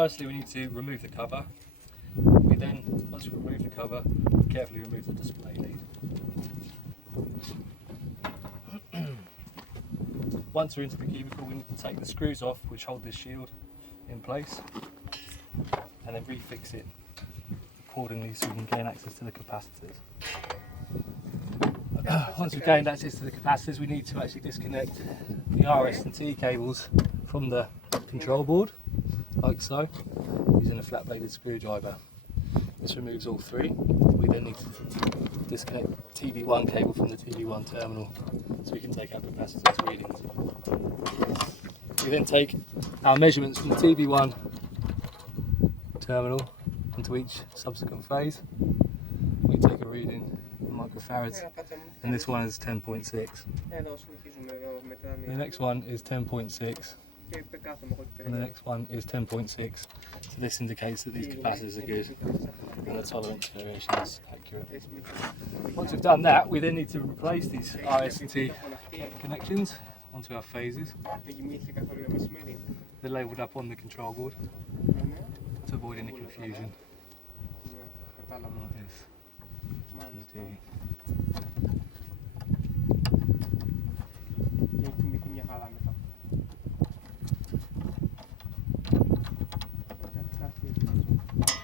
Firstly, we need to remove the cover. We then, once we remove the cover, carefully remove the display lead. Once we're into the cubicle, we need to take the screws off which hold this shield in place and then refix it accordingly so we can gain access to the capacitors. Once we've gained access to the capacitors, we need to actually disconnect the RS and T cables from the control board, like so, using a flat bladed screwdriver. This removes all three. We then need to disconnect TV1 cable from the TV1 terminal so we can take our capacitance readings. We then take our measurements from the TV1 terminal into each subsequent phase. We take a reading in microfarads, and this one is 10.6. The next one is 10.6. And the next one is 10.6. So this indicates that these capacitors are good and the tolerance variation is accurate. Once we've done that, we then need to replace these RS and T connections onto our phases. They're labelled up on the control board to avoid any confusion. Like this.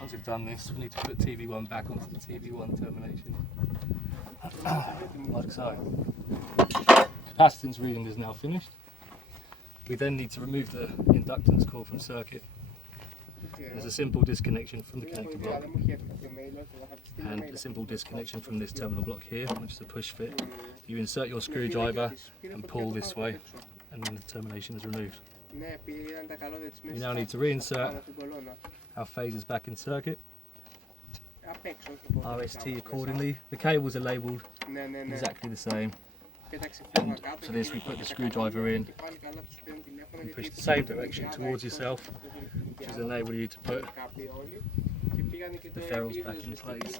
Once we've done this, we need to put TV1 back onto the TV1 termination, like so. Capacitance reading is now finished. We then need to remove the inductance coil from circuit. There's a simple disconnection from the connector block and a simple disconnection from this terminal block here, which is a push fit. You insert your screwdriver and pull this way, and then the termination is removed. We now need to reinsert our phases back in circuit, RST accordingly. The cables are labelled exactly the same. And for this we put the screwdriver in and push the same direction towards yourself, which will enable you to put the ferrules back in place.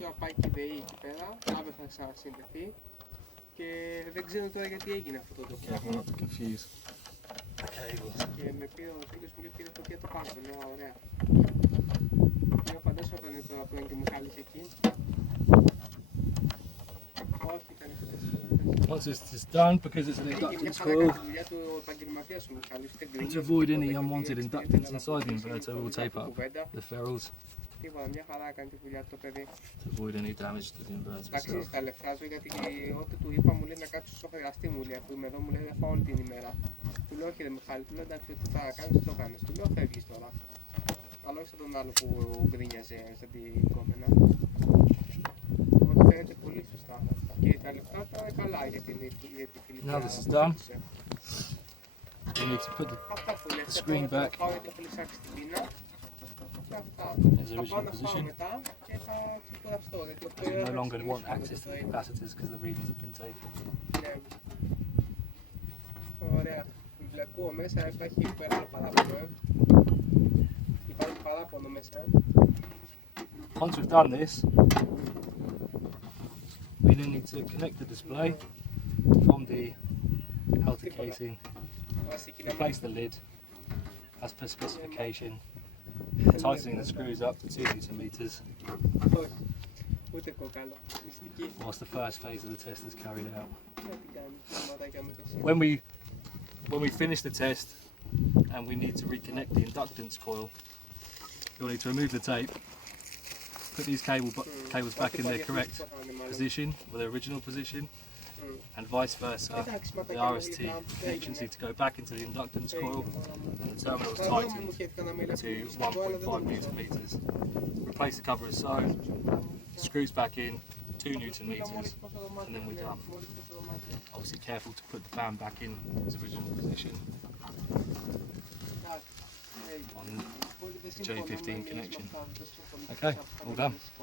Careful not to confuse the cables. Once this is done, because it's an inductance coil, to avoid any unwanted inductance inside the inverter, we'll tape up the ferrules to avoid any damage to the inverter itself. Now this is done, we need to put the screen back in its original position, because we no longer want access to the capacitors because the readings have been taken. Once we've done this, we then need to connect the display from the outer casing, replace the lid as per specification, tightening the screws up to 2 Newton meters whilst the first phase of the test is carried out. When we finish the test and we need to reconnect the inductance coil, you'll need to remove the tape, put these cables back in their correct position, or their original position, and vice versa. The RST connections need to go back into the inductance coil and the terminal is tightened to 1.5 Newton meters. Replace the cover as so, screws back in 2 Newton meters, and then we're done. Obviously careful to put the fan back in its original position on the J15 connection. Okay, all done.